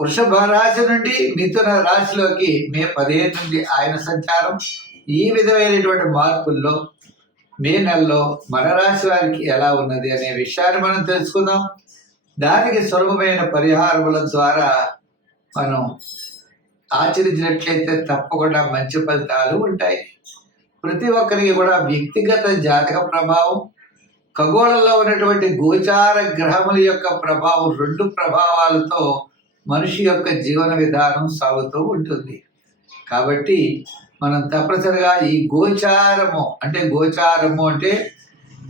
వృషభ రాశి నుండి మిథున రాశిలోకి మే పదిహేను నుండి ఆయన సంచారం. ఈ విధమైనటువంటి మార్పుల్లో మే నెలలో మన రాశి వారికి ఎలా ఉన్నది అనే విషయాన్ని మనం తెలుసుకుందాం. దానికి సులభమైన పరిహారముల ద్వారా మనం ఆచరించినట్లయితే తప్పకుండా మంచి ఫలితాలు ఉంటాయి. ప్రతి ఒక్కరికి కూడా వ్యక్తిగత జాతక ప్రభావం ఖగోళంలో ఉన్నటువంటి గోచార గ్రహముల యొక్క ప్రభావం రెండు ప్రభావాలతో మనిషి యొక్క జీవన విధానం సాగుతూ ఉంటుంది. కాబట్టి మనం తప్పనిసరిగా ఈ గోచారము అంటే గోచారము అంటే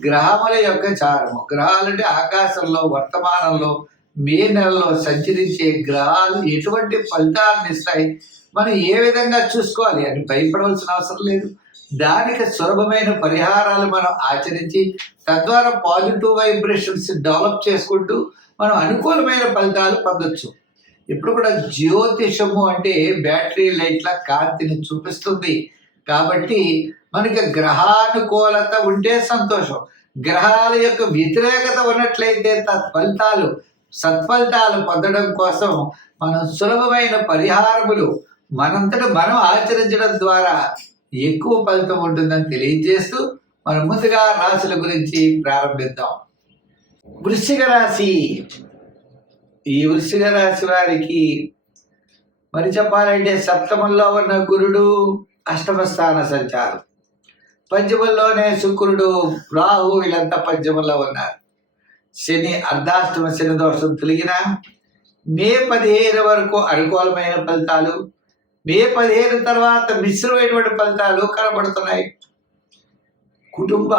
గ్రహముల యొక్క చారము. గ్రహాలు అంటే ఆకాశంలో వర్తమానంలో మే నెలలో సంచరించే గ్రహాలు ఎటువంటి ఫలితాలను ఇస్తాయి? మనం ఏ విధంగా చూసుకోవాలి? అని భయపడవలసిన అవసరం లేదు. దానికి సులభమైన పరిహారాలు మనం ఆచరించి తద్వారా పాజిటివ్ వైబ్రేషన్స్ డెవలప్ చేసుకుంటూ మనం అనుకూలమైన ఫలితాలు పొందొచ్చు. ఇప్పుడు కూడా జ్యోతిషము అంటే బ్యాటరీ లైట్ల కాంతిని చూపిస్తుంది. కాబట్టి మనకి గ్రహానుకూలత ఉంటే సంతోషం. గ్రహాల యొక్క వ్యతిరేకత ఉన్నట్లయితే తత్ఫలితాలు సత్ఫలితాలు పొందడం కోసం మనం సులభమైన పరిహారములు మనంతట మనం ఆచరించడం ద్వారా ఎక్కువ ఫలితం ఉంటుందని తెలియజేస్తూ మనం ముందుగా రాశుల గురించి ప్రారంభిద్దాం. వృశ్చిక రాశి ఈ వృశ్చిక రాశి వారికి మరి చెప్పాలంటే సప్తమంలో ఉన్న గురుడు అష్టమ స్థాన సంచారం. పంచమంలోనే శుక్రుడు రాహు వీళ్ళంతా పంచమంలో ఉన్నారు. శని అర్ధాష్టమ శని దోషం తొలగిన మే పదిహేను వరకు అనుకూలమైన ఫలితాలు మే పదిహేను తర్వాత మిశ్రమైనటువంటి ఫలితాలు కనబడుతున్నాయి. కుటుంబ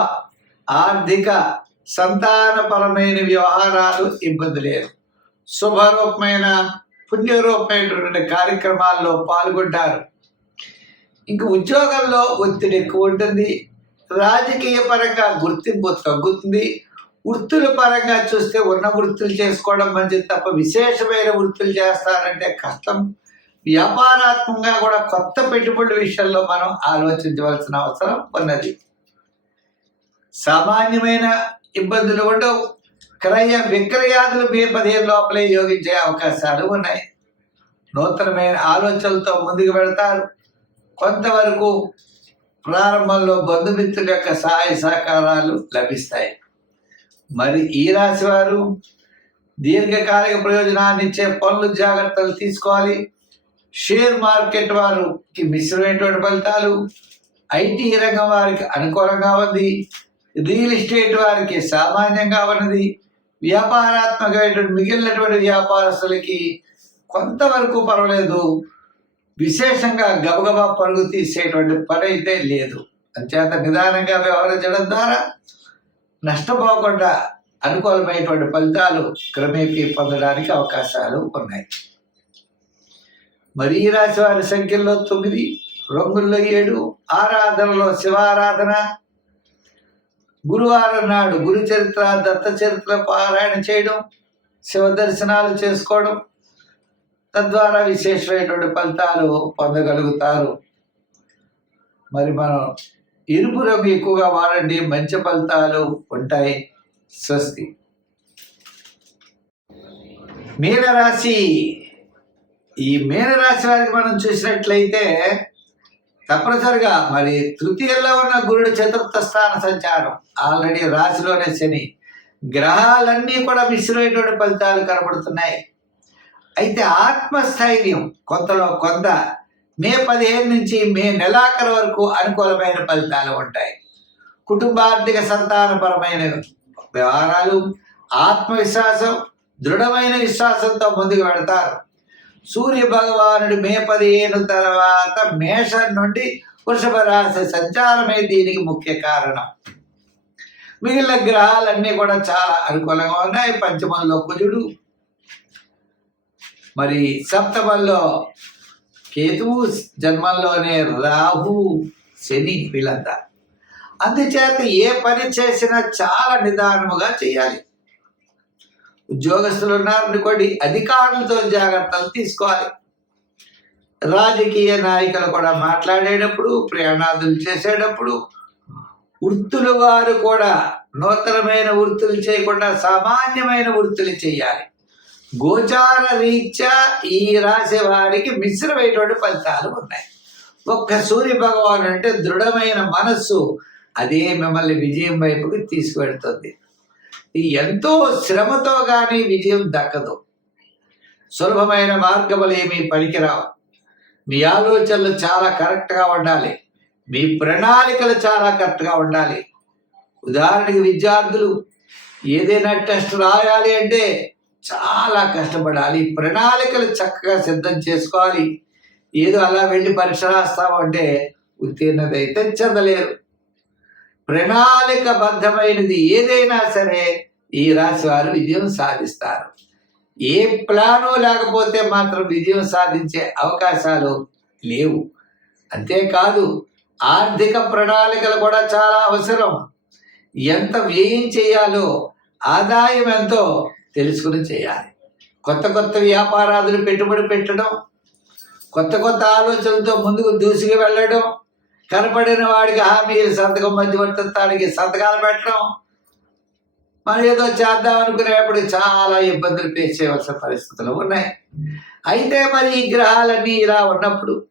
ఆర్థిక సంతానపరమైన వ్యవహారాలు ఇబ్బంది లేదు. శుభరూపమైన పుణ్యరూపమైనటువంటి కార్యక్రమాల్లో పాల్గొంటారు. ఇంక ఉద్యోగంలో ఒత్తిడి ఎక్కువ ఉంటుంది. రాజకీయ పరంగా గుర్తింపు తగ్గుతుంది. వృత్తుల పరంగా చూస్తే ఉన్న వృత్తులు చేసుకోవడం మంచిది తప్ప విశేషమైన వృత్తులు చేస్తారంటే కష్టం. వ్యాపారాత్మకంగా కూడా కొత్త పెట్టుబడుల విషయంలో మనం ఆలోచించవలసిన అవసరం ఉన్నది. సామాన్యమైన ఇబ్బందులు ఉండవు. క్రయ విక్రయాదులు మే పదిహేను లోపలే యోగించే అవకాశాలు ఉన్నాయి. నూతనమైన ఆలోచనలతో ముందుకు వెళతారు. కొంతవరకు ప్రారంభంలో బంధుమిత్రుల యొక్క సహాయ సహకారాలు లభిస్తాయి. మరి ఈ రాశి వారు దీర్ఘకాలిక ప్రయోజనాన్ని ఇచ్చే పనులు జాగ్రత్తలు తీసుకోవాలి. షేర్ మార్కెట్ వారికి మిశ్రమైనటువంటి ఫలితాలు ఐటీ రంగం వారికి అనుకూలంగా ఉంది. రియల్ ఎస్టేట్ వారికి సామాన్యంగా ఉన్నది. వ్యాపారాత్మకమైనటువంటి మిగిలినటువంటి వ్యాపారస్తులకి కొంతవరకు పర్వాలేదు. విశేషంగా గబగబా పరుగు తీసేటువంటి పని అయితే లేదు. అంచేత నిదానంగా వ్యవహరించడం ద్వారా నష్టపోకుండా అనుకూలమైనటువంటి ఫలితాలు క్రమేపీ పొందడానికి అవకాశాలు ఉన్నాయి. మరి ఈ రాశి వారి సంఖ్యలో తొమ్మిది రంగుల్లో ఏడు ఆరాధనలో శివారాధన గురువారం నాడు గురు చరిత్ర దత్త చరిత్ర పారాయణ చేయడం శివ దర్శనాలు చేసుకోవడం తద్వారా విశేషమైనటువంటి ఫలితాలు పొందగలుగుతారు. మరి మనం ఎరుపు రంగు ఎక్కువగా వాడండి మంచి ఫలితాలు ఉంటాయి. స్వస్తి. మీనరాశి. ఈ మీనరాశి వారికి మనం చూసినట్లయితే తప్పనిసరిగా మరి తృతీయంలో ఉన్న గురుడు చతుర్థ స్థాన సంచారం. ఆల్రెడీ రాశిలోనే శని. గ్రహాలన్నీ కూడా మిశ్రమైనటువంటి ఫలితాలు కనబడుతున్నాయి. అయితే ఆత్మస్థైర్యం కొంతలో కొంత మే పదిహేను నుంచి మే నెలాఖరు వరకు అనుకూలమైన ఫలితాలు ఉంటాయి. కుటుంబార్థిక సంతానపరమైన వ్యవహారాలు ఆత్మవిశ్వాసం దృఢమైన విశ్వాసంతో ముందుకు వెడతారు సూర్య భగవానుడు మే పదిహేను తర్వాత మేషం నుండి వృషభ రాశి సంచారమే దీనికి ముఖ్య కారణం. మిగిలిన గ్రహాలన్నీ కూడా చాలా అనుకూలంగా ఉన్నాయి. పంచమంలో కుజుడు మరి సప్తమంలో కేతువు జన్మంలోనే రాహు శని వీళ్ళంతా. అందుచేత ఏ పని చేసినా చాలా నిదానముగా చేయాలి. ఉద్యోగస్తులు ఉన్నారనుకోండి అధికారులతో జాగ్రత్తలు తీసుకోవాలి. రాజకీయ నాయకులు కూడా మాట్లాడేటప్పుడు ప్రయాణాదులు చేసేటప్పుడు వృత్తులు వారు కూడా నూతనమైన వృత్తులు చేయకుండా సామాన్యమైన వృత్తులు చేయాలి. గోచార రీత్యా ఈ రాశి వారికి మిశ్రమైనటువంటి ఫలితాలు ఉన్నాయి. ఒక్క సూర్య భగవాను అంటే దృఢమైన మనస్సు అదే మిమ్మల్ని విజయం వైపుకి తీసుకువెడుతుంది ఎంతో శ్రమతో కానీ విజయం దక్కదు. సులభమైన మార్గములు ఏమీ పనికిరావు. మీ ఆలోచనలు చాలా కరెక్ట్గా ఉండాలి. మీ ప్రణాళికలు చాలా కరెక్ట్గా ఉండాలి. ఉదాహరణకి విద్యార్థులు ఏదైనా టెస్ట్ రాయాలి అంటే చాలా కష్టపడాలి. ప్రణాళికలు చక్కగా సిద్ధం చేసుకోవాలి. ఏదో అలా వెళ్ళి పరీక్ష రాస్తామంటే ఉత్తీర్ణత అయితే చెందలేరు. ప్రణాళికబద్ధమైనది ఏదైనా సరే ఈ రాశి వారు విజయం సాధిస్తారు. ఏ ప్లాను లేకపోతే మాత్రం విజయం సాధించే అవకాశాలు లేవు. అంతేకాదు ఆర్థిక ప్రణాళికలు కూడా చాలా అవసరం. ఎంత వ్యయం చేయాలో ఆదాయం ఎంతో తెలుసుకుని చేయాలి. కొత్త కొత్త వ్యాపారాదులు పెట్టుబడి పెట్టడం కొత్త కొత్త ఆలోచనలతో ముందుకు దూసుకు వెళ్ళడం కనపడిన వాడికి హామీ సంతకం మధ్యవర్తిస్తానికి సంతకాలు పెట్టడం. మనం ఏదో చేద్దాం అనుకునేప్పుడు చాలా ఇబ్బందులు ఫేస్ చేయవలసిన పరిస్థితులు ఉన్నాయి. అయితే మరి ఈ గ్రహాలన్నీ ఇలా ఉన్నప్పుడు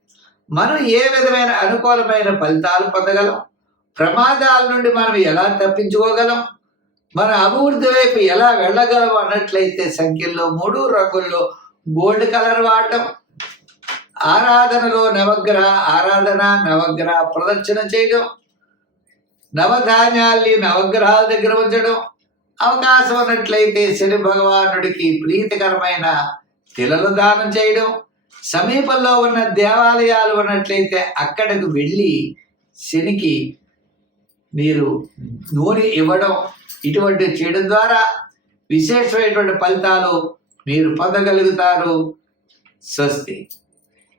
మనం ఏ విధమైన అనుకూలమైన ఫలితాలు పొందగలం? ప్రమాదాల నుండి మనం ఎలా తప్పించుకోగలం? మన అభివృద్ధి వైపు ఎలా వెళ్ళగలం అన్నట్లయితే సంఖ్యల్లో మూడు రంగుల్లో గోల్డ్ కలర్ వాడటం ఆరాధనలో నవగ్రహ ఆరాధన నవగ్రహ ప్రదర్శన చేయడం నవధాన్యాల్ని నవగ్రహాల దగ్గర ఉంచడం అవకాశం ఉన్నట్లయితే శని భగవానుడికి ప్రీతికరమైన తిలలు దానం చేయడం సమీపంలో ఉన్న దేవాలయాలు ఉన్నట్లయితే అక్కడికి వెళ్ళి శనికి మీరు నూనె ఇవ్వడం ఇటువంటి చేయడం ద్వారా విశేషమైనటువంటి ఫలితాలు మీరు పొందగలుగుతారు. స్వస్తి.